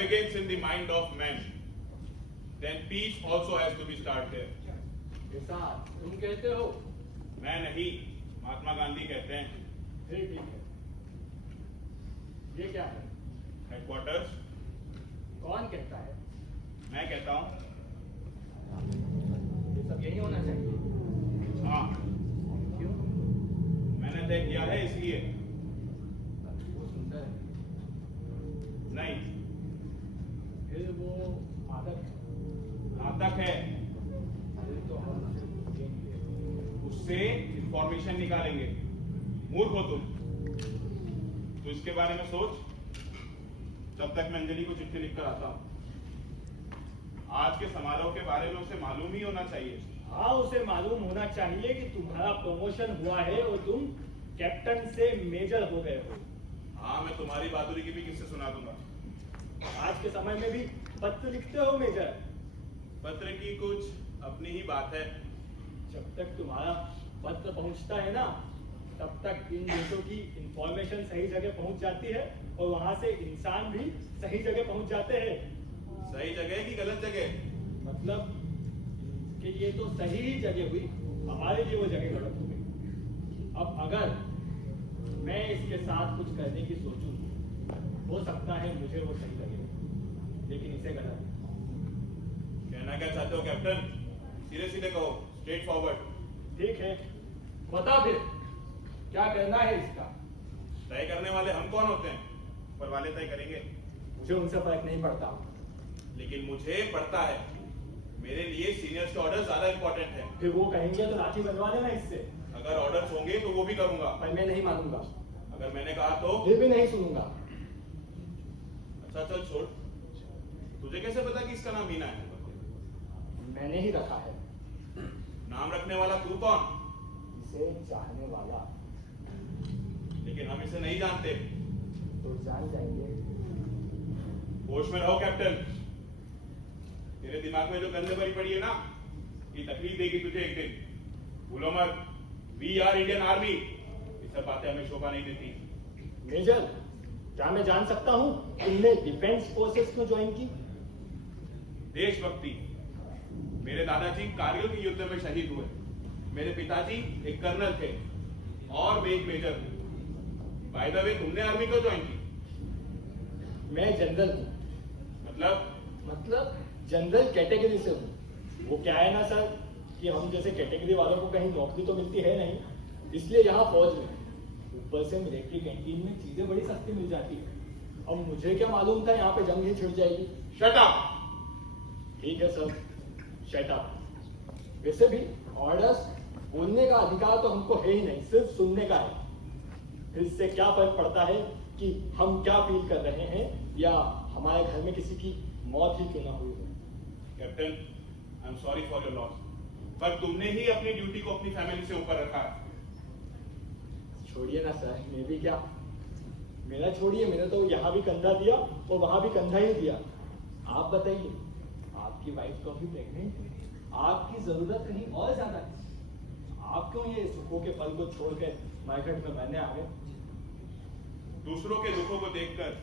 begins in the mind of man, then peace also has to be started. ऐसा तुम कहते हो? मैं नहीं, महात्मा गांधी कहते हैं। फिर ठीक है। ये क्या है? हेडक्वार्टर्स। कौन कहता है? मैं कहता हूँ। ये सब यही होना चाहिए। हाँ, क्यों? मैंने तय किया है इसलिए। वो सुंदर है। नहीं, फिर वो आदत है। घातक है। अरे तो हम उसे पूछेंगे। उससे इंफॉर्मेशन निकालेंगे। मूर्ख हो तुम। तो इसके बारे में सोच। जब तक मैं अंजलि को चिट्ठी लिखकर आता हूँ। आज के समारोह के बारे में उसे मालूम ही होना चाहिए। हाँ, उसे मालूम होना चाहिए कि तुम्हारा प्रमोशन हुआ है और तुम कैप्टन से मेजर हो गए हो। हाँ, मैं तुम्हारी बहादुरी की भी किससे सुना दूंगा। आज के समय में भी पत्र लिखते हो मेजर? पत्र की कुछ अपनी ही बात है। जब तक तुम्हारा पत्र पहुंचता है ना, तब तक इन देशों की इंफॉर्मेशन सही जगह पहुंच जाती है और वहां से इंसान भी सही जगह पहुंच जाते हैं। सही जगह की गलत जगह? मतलब कि ये तो सही ही जगह हुई, हमारे लिए वो जगह गलत हो गई। अब अगर मैं इसके साथ कुछ करने की सोचूं, हो सकता है मुझे वो सही लगे, लेकिन इसे गलत। कहना क्या चाहते हो कैप्टन? सीधे सीधे कहो, स्ट्रेट फॉरवर्ड। ठीक है, बता फिर क्या करना है इसका? तय करने वाले हम कौन होते हैं? ऊपर वाले तय करेंगे। मुझे उनसे फर्क नहीं पड़ता। लेकिन मुझे पड़ता है। मेरे लिए सीनियर्स के ऑर्डर ज्यादा इंपॉर्टेंट है। फिर वो कहेंगे तो राखी बनवा देना इससे। अगर ऑर्डर्स होंगे तो वो भी करूंगा। पर मैं नहीं मानूंगा। अगर मैंने कहा तो? फिर भी नहीं सुनूंगा। अच्छा चल छोड़। तुझे कैसे पता कि इसका नाम मीना है? मैंने ही रखा है। नाम रखने वाला तू कौन? इसे चाहने वाला। लेकिन हम इसे नहीं जानते। तो जान जाएंगे। होश में रहो कैप्टन। तेरे दिमाग में जो गंद भरी पड़ी है ना, ये तकलीफ देगी तुझे एक दिन। भूलो मत, वी आर इंडियन आर्मी। ये सब बातें हमें शोभा नहीं देती। मेजर, क्या मैं जान सकता हूँ तुमने डिफेंस फोर्सेस क्यों ज्वाइन की? देशभक्ति। मेरे दादाजी कारगिल के युद्ध में शहीद हुए। मेरे पिताजी एक कर्नल थे और मैं एक मेजर हूँ। बाय द वे, तुमने आर्मी क्यों ज्वाइन की? मैं जनरल हूँ। मतलब जनरल कैटेगरी से हूँ। वो क्या है ना सर कि हम जैसे कैटेगरी वालों को कहीं नौकरी तो मिलती है नहीं, इसलिए यहाँ फौज में। ऊपर से मिलिट्री कैंटीन में चीजें बड़ी सस्ती मिल जाती है। अब मुझे क्या मालूम था यहाँ पे जंग ही छिड़ जाएगी। Shut up. ठीक है सर, शट अप। वैसे भी ऑर्डर्स बोलने का अधिकार तो हमको है ही नहीं, सिर्फ सुनने का है। इससे क्या फर्क पड़ता है कि हम क्या फील कर रहे हैं या हमारे घर में किसी की मौत ही क्यों ना हुई हो। Captain, I am sorry for your loss, पर तुमने ही अपनी ड्यूटी को अपनी फैमिली से ऊपर रखा है। छोड़िए ना सर, मैं भी क्या, मेरा छोड़िए, मैंने तो यहाँ भी कंधा दिया और वहां भी कंधा ही दिया। आप बताइए, आपकी वाइफ तो अभी प्रेग्नेंट है, आपकी जरूरत कहीं और ज्यादा है। आप क्यों ये सुखों के पल को छोड़कर मार्केट में मरने आ गए? दूसरों के दुखों को देखकर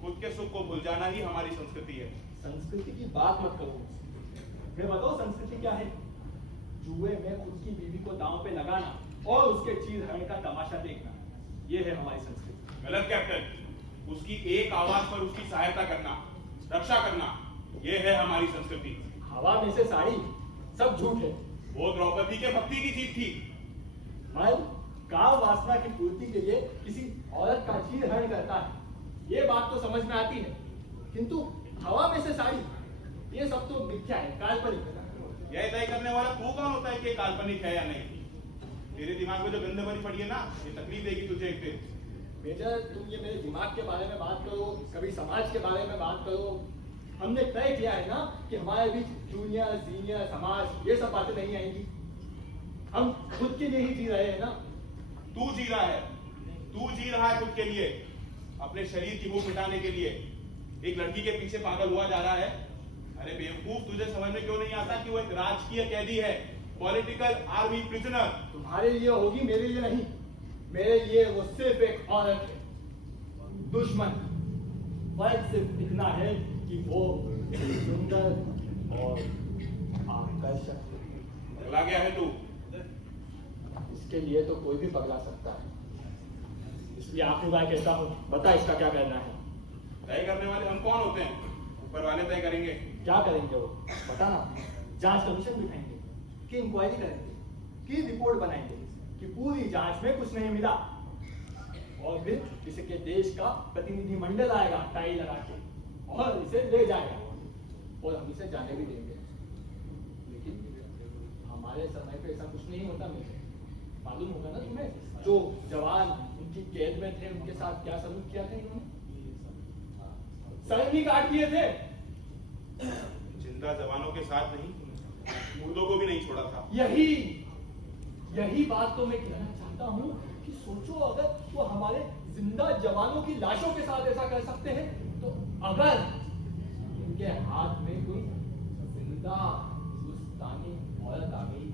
खुद के सुख को भूल जाना ही हमारी संस्कृति है। संस्कृति की बात मत करो। मैं बताओ संस्कृति क्या है? जुए में खुद की बीवी को दांव पे लगाना और उसके चीर हरण का तमाशा देखना, ये है हमारी संस्कृति। गलत कैप्टन। उसकी एक आवाज पर उसकी सहायता करना, रक्षा करना, ये है हमारी संस्कृति। हवा में से साड़ी, सब झूठ है। वो द्रौपदी के भक्ति की जीत थी। मर्द काम वासना की पूर्ति के लिए किसी औरत का चीर हरण करता है, ये बात तो समझ में आती है, किंतु हवा में से साड़ी, ये सब तो मिथ्या है, काल्पनिक है। यह तय करने वाला तू कौन होता है कि काल्पनिक है या नहीं? तेरे दिमाग में जो गंद भरी पड़ी है ना, ये तकलीफ देगी तुझे एक दिन। मेजर, तुम ये मेरे दिमाग के बारे में बात करो, कभी समाज के बारे में बात करो। हमने तय किया है ना कि हमारे बीच जूनियर, सीनियर, समाज, ये सब बातें नहीं आएंगी। हम खुद के लिए ही जी रहे हैं ना। तू जी रहा है, तू जी रहा है खुद के लिए, अपने शरीर की भूख मिटाने के लिए। एक लड़की के पीछे पागल हुआ जा रहा है। अरे बेवकूफ, तुझे समझ में क्यों नहीं आता कि वो एक राजकीय कैदी है, पॉलिटिकल आर्मी प्रिजनर। तुम्हारे लिए होगी, मेरे लिए नहीं। मेरे लिए वो सिर्फ एक औरत है, दुश्मन। फर्क सिर्फ इतना है कि वो एक सुंदर और आकर्षक है। चला गया है तू। इसके लिए तो कोई भी पगला सकता है। इसलिए आखिरी बार कहता हूँ, बता इसका क्या करना है। तय करने वाले हम कौन होते हैं? ऊपर वाले तय करेंगे। क्या करेंगे वो बता ना। जांच कमीशन बिठाएंगे कि इंक्वायरी करेंगे कि रिपोर्ट बनाएंगे कि पूरी जांच में कुछ नहीं मिला, और फिर इसके देश का प्रतिनिधिमंडल आएगा टाई लगा के और इसे ले जाएगा और हम इसे जाने भी देंगे। लेकिन हमारे समय पे ऐसा कुछ नहीं होता। मुझे मालूम होगा ना तुम्हें, जो जवान उनकी कैद में थे उनके साथ क्या सलूक किया था इन्होंने। सर भी काट दिए थे। जिंदा जवानों के साथ नहीं, मुर्दों को भी नहीं छोड़ा था। यही बात तो मैं कहना चाहता हूँ कि सोचो, अगर वो हमारे जिंदा जवानों की लाशों के साथ ऐसा कर सकते हैं, तो अगर इनके हाथ में कोई जिंदा हिंदुस्तानी औरत आ गई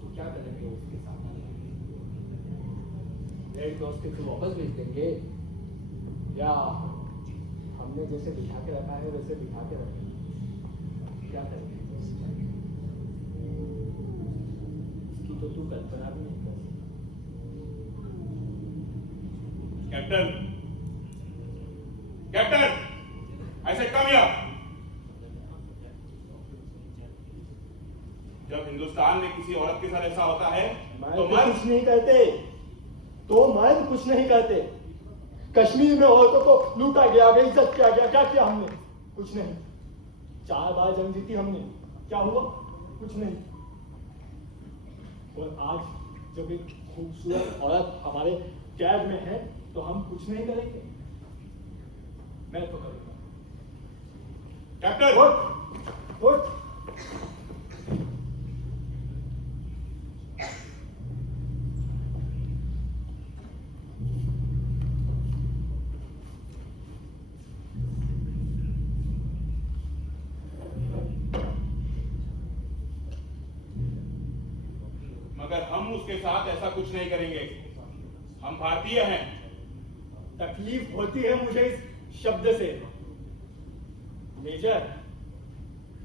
तो क्या करेंगे उसके साथ? रेड क्रॉस के थ्रू वापस भेज देंगे, या हमने जैसे बिठा के रखा है वैसे बिठा के रखेंगे? क्या करेंगे? इसकी तो तू कल्पना भी नहीं कर सकता। Captain, captain, I said come here. जब हिंदुस्तान में किसी औरत के साथ ऐसा होता है तो मर्द कुछ नहीं करते, तो मर्द कुछ नहीं करते। कश्मीर में औरतों को लूटा गया, बेइज्जत किया गया, क्या किया हमने? कुछ नहीं। 4 बार जंग जीती हमने, क्या हुआ? कुछ नहीं। और आज जब एक खूबसूरत औरत हमारे कैद में है तो हम कुछ नहीं करेंगे? मैं तो करूंगा। कैप्टन, उठ। मगर हम उसके साथ ऐसा कुछ नहीं करेंगे। हम भारतीय हैं। तकलीफ होती है मुझे इस शब्द से। मेजर,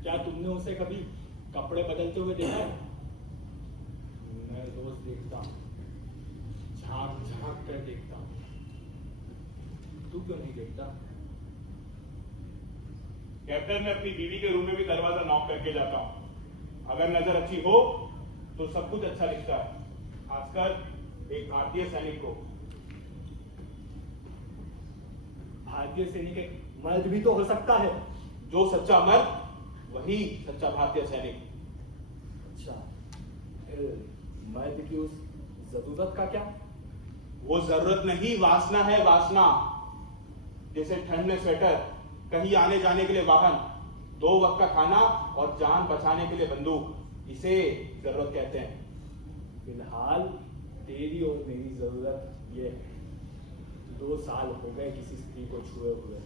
क्या तुमने उसे कभी कपड़े बदलते हुए देखा है? मैं रोज देखता हूं, झांक झांक कर देखता हूं। तू क्यों नहीं देखता? कैप्टन, मैं अपनी बीवी के रूम में भी दरवाजा नॉक करके जाता हूं। अगर नजर अच्छी हो तो सब कुछ अच्छा दिखता है, खासकर एक भारतीय सैनिक को। भारतीय सैनिक एक मर्द भी तो हो सकता है। जो सच्चा मर्द वही सच्चा भारतीय सैनिक। अच्छा, मर्द की उस जरूरत का क्या? वो जरूरत नहीं, वासना है, वासना। जैसे ठंड में स्वेटर, कहीं आने जाने के लिए वाहन, 2 वक्त का खाना और जान बचाने के लिए बंदूक, इसे जरूरत कहते हैं। फिलहाल तेरी और मेरी जरूरत ये है। 2 साल हो गए किसी स्त्री को छुए हुए,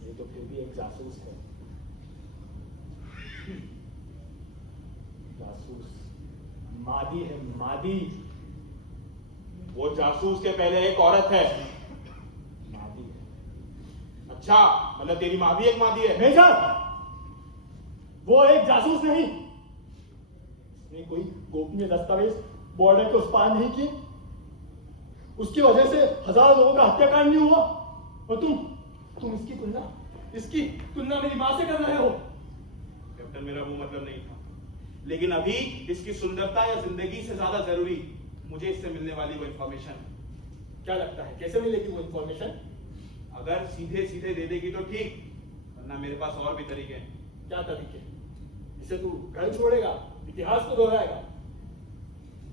ये तो फिर भी एक जासूस है। जासूस मादी है, मादी। वो जासूस के पहले एक औरत है। मादी है। अच्छा, मतलब तेरी माँ भी एक मादी है? मेजर, वो एक जासूस नहीं। उसने कोई गोपनीय दस्तावेज बॉर्डर के उस पार नहीं किए, उसकी वजह से हजारों लोगों का हत्याकांड नहीं हुआ। और तुम इसकी तुलना मेरी मां से कर रहे हो। कैप्टन, मेरा वो मतलब नहीं था, लेकिन अभी इसकी सुंदरता या जिंदगी से ज्यादा जरूरी मुझे इससे मिलने वाली वो इंफॉर्मेशन। क्या लगता है कैसे मिलेगी वो इंफॉर्मेशन? अगर सीधे सीधे दे देगी तो ठीक, वरना मेरे पास और भी तरीके हैं। क्या तरीके? इसे तू घर छोड़ेगा, इतिहास को दोहराएगा,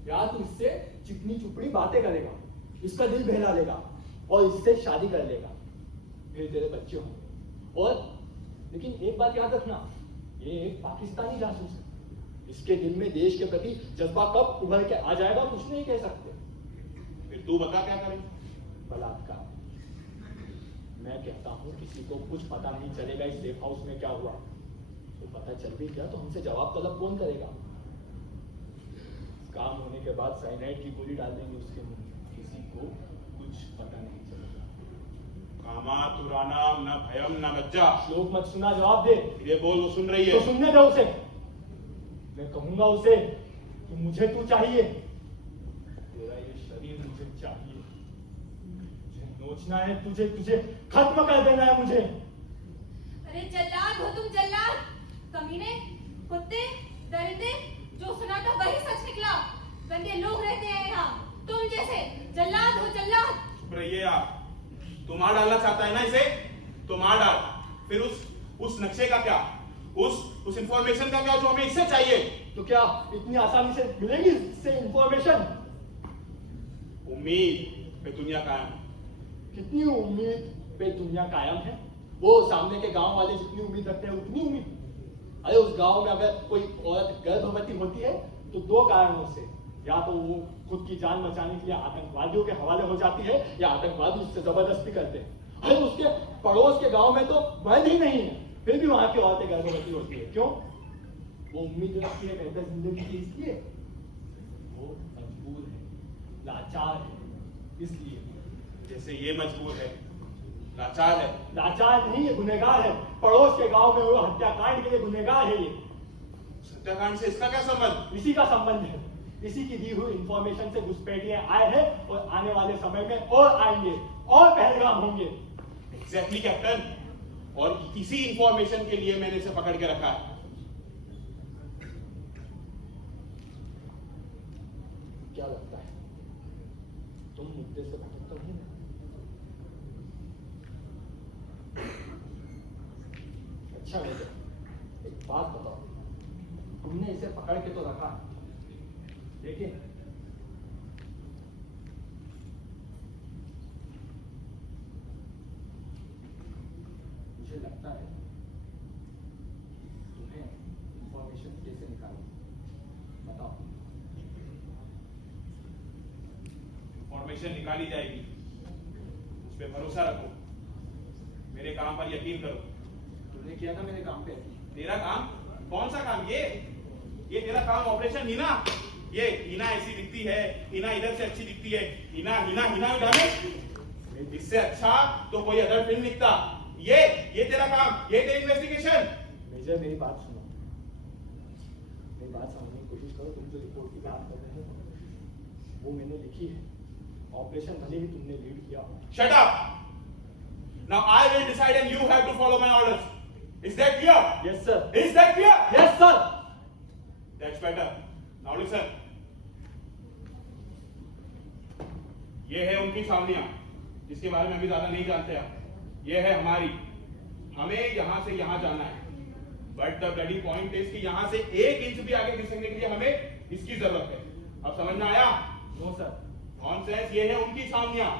या तू इससे चिकनी चुपड़ी बातें करेगा, इसका दिल बहला लेगा और इससे शादी कर लेगा, फिर तेरे बच्चे होंगे। और लेकिन एक बात याद रखना, ये एक पाकिस्तानी जासूस है। इसके दिल में देश के प्रति जज्बा कब उभर के आ जाएगा कुछ नहीं कह सकते। फिर तू बता क्या करें? बलात्कार। मैं कहता हूँ किसी को कुछ पता नहीं चलेगा इस सेफ हाउस में क्या हुआ। तो पता चल भी गया तो हमसे जवाब तलब कौन करेगा? काम होने के बाद साइनाइड की गोली डाल देंगे उसके मुंह में, किसी को कुछ पता नहीं चलेगा। काम मातुरानाम न भयम न लज्जा। श्लोक मत सुना, जवाब दे। ये बोल, वो सुन रही तो है। सुनने दो उसे। मैं कहूंगा उसे कि मुझे तू चाहिए, तेरा ये शरीर मुझे चाहिए, मुझे नोचना है तुझे, तुझे खत्म कर देना है मुझे। अरे जल्लाद हो तुम, जल्लाद, कमीने, कुत्ते, दरिंदे, जो सुना था वही सच निकला। गंदे लोग रहते हैं यहाँ, तुम जैसे। जल्लाद हो जल्लाद। चुप रहिए आप। तू मार डालना चाहता है ना इसे, तो मार डाल। फिर उस नक्शे का क्या, उस इंफॉर्मेशन का क्या जो हमें इससे चाहिए? तो क्या इतनी आसानी से मिलेगी इससे इंफॉर्मेशन? उम्मीद पे दुनिया कायम। कितनी उम्मीद पे दुनिया कायम है? वो सामने के गांव वाले जितनी उम्मीद रखते हैं उतनी उम्मीद। अरे उस गांव में अगर कोई औरत गर्भवती होती है तो दो कारणों से, या तो वो खुद की जान बचाने के लिए आतंकवादियों के हवाले हो जाती है, या आतंकवादी उससे जबरदस्ती करते हैं। अरे उसके पड़ोस के गांव में तो मर्द ही नहीं है, फिर भी वहां की औरतें गर्भवती होती है। क्यों? वो उम्मीद रखती है बेहतर जिंदगी की, इसलिए वो मजबूर है, लाचार है, इसलिए। जैसे ये मजबूर है, लाचार है। लाचार नहीं, ये गुनहगार है। पड़ोस के गांव में हुए हत्याकांड के लिए गुनहगार है ये। हत्याकांड से इसका क्या संबंध? इसी का संबंध है। इसी की दी हुई इंफॉर्मेशन से घुसपैठिए आए हैं और आने वाले समय में और आएंगे और पहलगाम होंगे। एग्जैक्टली कैप्टन, और इसी इंफॉर्मेशन के लिए मैंने इसे पकड़ के रखा है। क्या लगता है तुम मुद्दे से भटक तो नहीं? अच्छा बेटे, एक बात बताओ, तुमने इसे पकड़ के तो रखा है, लेकिन मुझे लगता है तुम्हें इंफॉर्मेशन कैसे निकालनी, बताओ। इंफॉर्मेशन निकाली जाएगी, उस पर भरोसा रखो, मेरे काम पर यकीन करो। तुमने किया था मेरे काम पे। तेरा काम? कौन सा काम? ये तेरा काम ऑपरेशन हीना। ये हीना ऐसी दिखती है, हीना इधर से अच्छी दिखती है, हीना हीना हीना उठाने, इससे अच्छा तो कोई अदर फिल्म लिखता। ये तेरा काम, ये तेरी इन्वेस्टिगेशन। मेजर मेरी बात सुनो, मेरी बात समझने की कोशिश करो। तुम जो रिपोर्ट की बात कर रहे हो वो मैंने लिखी है। ऑपरेशन भले ही तुमने लीड किया। Shut up! Now I will decide and you have to follow my orders. Is that clear? Yes sir. Is that clear? Yes sir. That's better. Now listen. ये है उनकी छावनियां, जिसके बारे में अभी ज्यादा नहीं जानते आप। ये है हमारी, हमें यहां से यहां जाना है। But the bloody point is कि यहां से 1 इंच भी आगे खिसकने के लिए हमें इसकी जरूरत है। अब समझ में आया? No sir. नॉनसेंस। ये है उनकी छावनियां,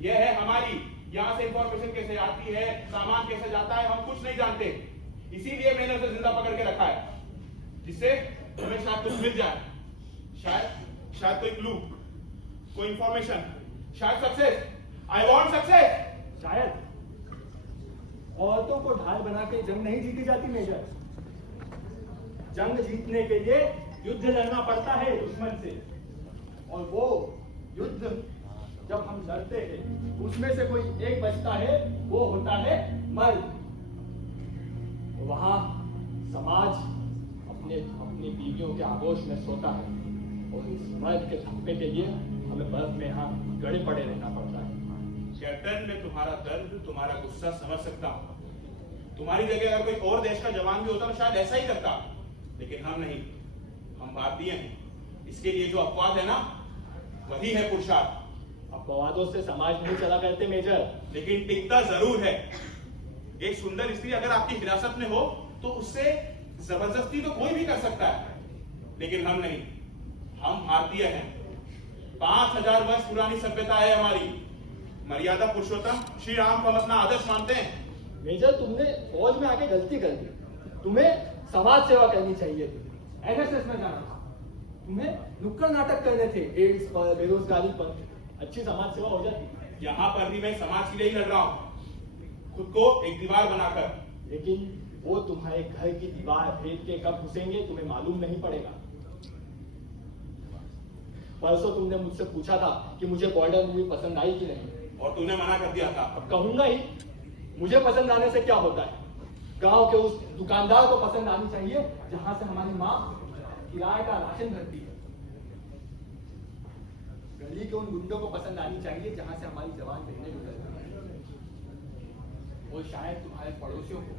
ये है हमारी। यहां से इंफॉर्मेशन कैसे आती है, सामान कैसे जाता है, हम कुछ नहीं जानते। इसीलिए मैंने उसे जिंदा पकड़ के रखा है, जिससे हमें शायद कुछ मिल जाए। शायद कोई क्लू, कोई इंफॉर्मेशन, शायद सक्सेस। I want success. शायद औरतों को ढाल बना के जंग नहीं जीती जाती मेजर। जंग जीतने के लिए युद्ध लड़ना पड़ता है दुश्मन से, और वो युद्ध जब हम लड़ते हैं उसमें से कोई एक बचता है, वो होता है मर्द। वहां समाज अपने अपनी बीवियों के आगोश में सोता है, और इस मर्द के धब्बे के लिए हमें बर्फ में यहाँ गड़े पड़े रहना पड़ता है। कैप्टन, मैं तुम्हारा दर्द, तुम्हारा गुस्सा समझ सकता हूं। तुम्हारी जगह अगर कोई और देश का जवान भी होता तो शायद ऐसा ही करता, लेकिन हम नहीं। हम भारतीय हैं। इसके लिए जो अपवाद है ना, वही है पुरुषार्थ। अपवादों से समाज नहीं चला करते मेजर। लेकिन टिकता जरूर है। एक सुंदर स्त्री अगर आपकी हिरासत में हो तो उससे जबरदस्ती तो कोई भी कर सकता है, लेकिन हम नहीं। हम भारतीय हैं। 5000 वर्ष पुरानी सभ्यता है हमारी। मर्यादा पुरुषोत्तम श्री राम को हम अपना आदर्श मानते हैं। मेजर, तुमने फौज में आके गलती कर दी। तुम्हें समाज सेवा करनी चाहिए थी, एनएसएस में जाना था। तुम्हें नुक्कड़ नाटक करने थे, एड्स पर, बेरोजगारी पर। अच्छी समाज सेवा हो जाती। यहाँ पर भी मैं समाज के लिए ही लड़ रहा हूँ, खुद को एक दीवार बनाकर। लेकिन वो तुम्हारे घर की दीवार भेद के कब घुसेंगे तुम्हें मालूम नहीं पड़ेगा। परसों तुमने मुझसे पूछा था कि मुझे बॉर्डर मूवी पसंद आई कि नहीं। और तूने मना कर दिया था। अब कहूंगा ही, मुझे पसंद आने से क्या होता है? गांव के उस दुकानदार को पसंद आनी चाहिए जहां से हमारी माँ किराए का राशन भरती है। गली के उन गुंडों को पसंद आनी चाहिए जहां से हमारी जवान बहनें गुजरती हैं। और शायद तुम्हारे पड़ोसियों को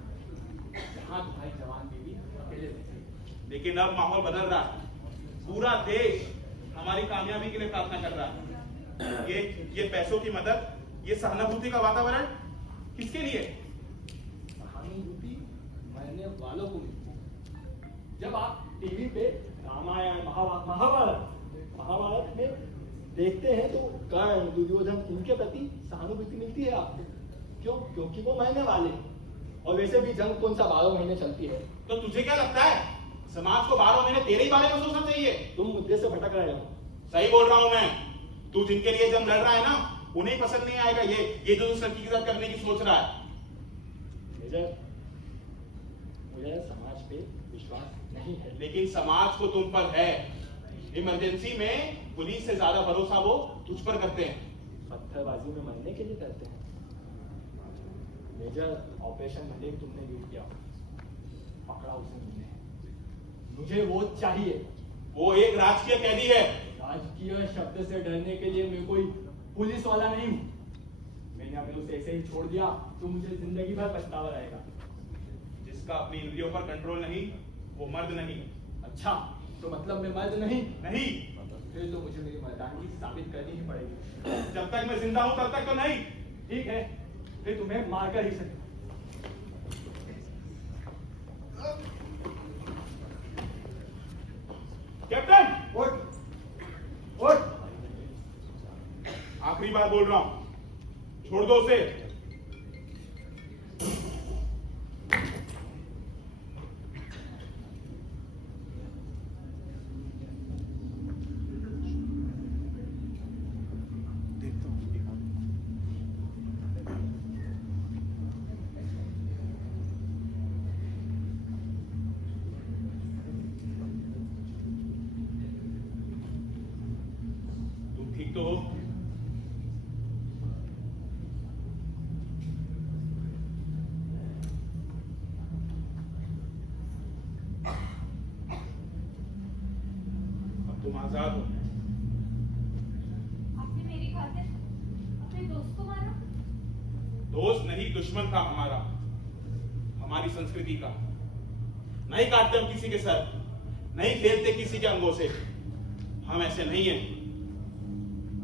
जहां तुम्हारी जवान बीवी अकेले रहती है। लेकिन अब माहौल बदल रहा है, पूरा देश हमारी कामयाबी के लिए प्रार्थना कर रहा है। ये पैसों की मदद, ये सहानुभूति का वातावरण किसके लिए? सहानुभूति मरने वालों को मिलती है। जब आप टीवी पे रामायण महाभारत में देखते हैं तो कर्ण, दुर्योधन, इनके प्रति सहानुभूति मिलती है आपको। क्यों? क्योंकि वो मरने वाले हैं। और वैसे भी जंग कौन सा 12 महीने चलती है। तो तुझे क्या लगता है समाज को 12 महीने तेरे ही बारे में सोचना चाहिए? तुम मुद्दे से भटक रहे हो। सही बोल रहा हूं मैं। तू जिनके लिए जंग लड़ रहा है ना, उन्हें पसंद नहीं आएगा ये जो उस लड़की के साथ करने की सोच रहा है। मुझे समाज पे विश्वास नहीं है। लेकिन समाज को तुम पर है। इमरजेंसी में पुलिस से ज्यादा भरोसा वो तुझ पर करते हैं। पत्थरबाजी में मरने के लिए करते हैं। मेजर, ऑपरेशन भले ही तुमने लीड किया, पकड़ा उसे मुझे वो चाहिए। वो एक राजकीय कैदी है। राजकीय शब्द से डरने के लिए मैं कोई पुलिस वाला नहीं हूँ। मैंने अगर उसे ऐसे ही छोड़ दिया तो मुझे जिंदगी भर पछतावा रहेगा। जिसका अपनी इंद्रियों पर कंट्रोल नहीं, वो मर्द नहीं। अच्छा, तो मतलब मैं मर्द नहीं? नहीं। फिर तो मुझे मेरी मर्दानगी साबित करनी ही पड़ेगी। जब तक मैं जिंदा हूं तब तक तो नहीं। ठीक है, फिर तुम्हें मारकर ही सकता। कैप्टन, उठ, उठ। आखिरी बार बोल रहा हूं, छोड़ दो उसे। तुम ठीक तो हो? तुम आजाद हो। आपने मेरी खातिर अपने दोस्त को मारा? दोस्त नहीं, दुश्मन था हमारा, हमारी संस्कृति का। नहीं काटते हम किसी के सर, नहीं खेलते किसी के अंगों से। हम ऐसे नहीं हैं।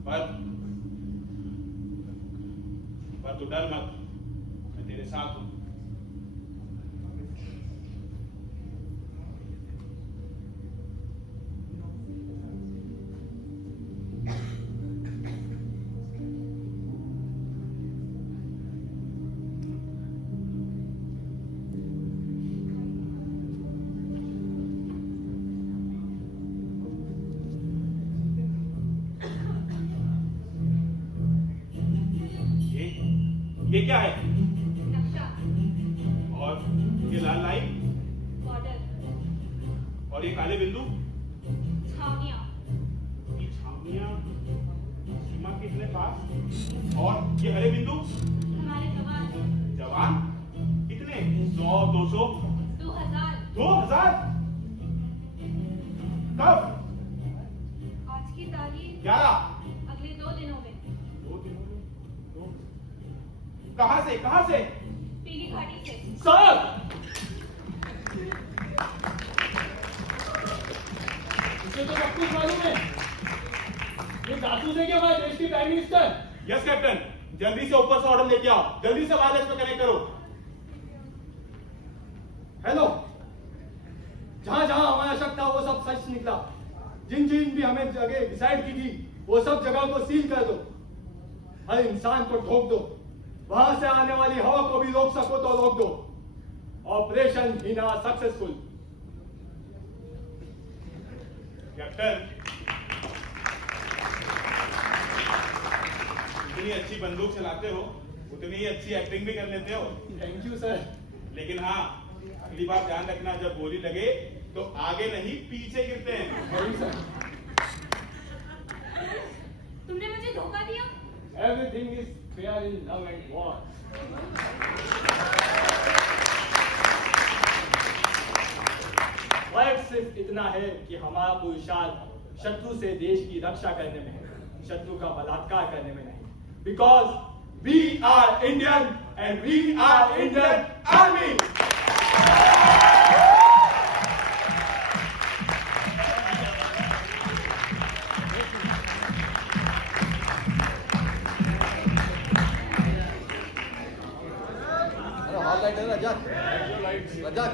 पर तू डर मत, मैं तेरे साथ हूं। ये क्या है? नक्शा, और ये लाल लाइन बॉर्डर, और ये काले बिंदु, छावनियां। ये छावनियां सीमा के इतने पास, और ये हरे बिंदु हमारे जवान। जवान कितने? 100, 200, 2000। 2000? कब? आज की तारीख 11? अगले 2 दिनों में। 2 दिनों में? कहां से? कहां से? पीली घाटी से। सर, मुझे तो सब कुछ मालूम है। ये जासूस है क्या हमारे देश की प्राइम मिनिस्टर? यस कैप्टन, जल्दी से ऊपर से ऑर्डर लेके आओ। जल्दी से वायरलेस पे कनेक्ट करो। हेलो, जहां जहां हमारा शक था वो सब सच निकला। जिन जिन भी हमें जगह डिसाइड की थी वो सब जगह को सील कर दो। हर इंसान को ठोक दो। वहां से आने वाली हवा को भी रोक सको तो रोक दो। Operation Hina successful. कैप्टन, जितनी अच्छी बंदूक चलाते हो उतनी ही अच्छी एक्टिंग भी कर लेते हो। Thank you sir. लेकिन हाँ, अगली बार ध्यान रखना, जब गोली लगे तो आगे नहीं पीछे गिरते हैं। Sorry sir. तुमने मुझे धोखा दिया। Everything is fair in love and war. फर्क सिर्फ इतना है कि हमारा पुरुषार्थ शत्रु से देश की रक्षा करने में है, शत्रु का बलात्कार करने में नहीं। Because we are Indian and we are Indian army. Hall light है Razak, Razak,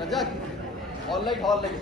Razak, hall light, hall light.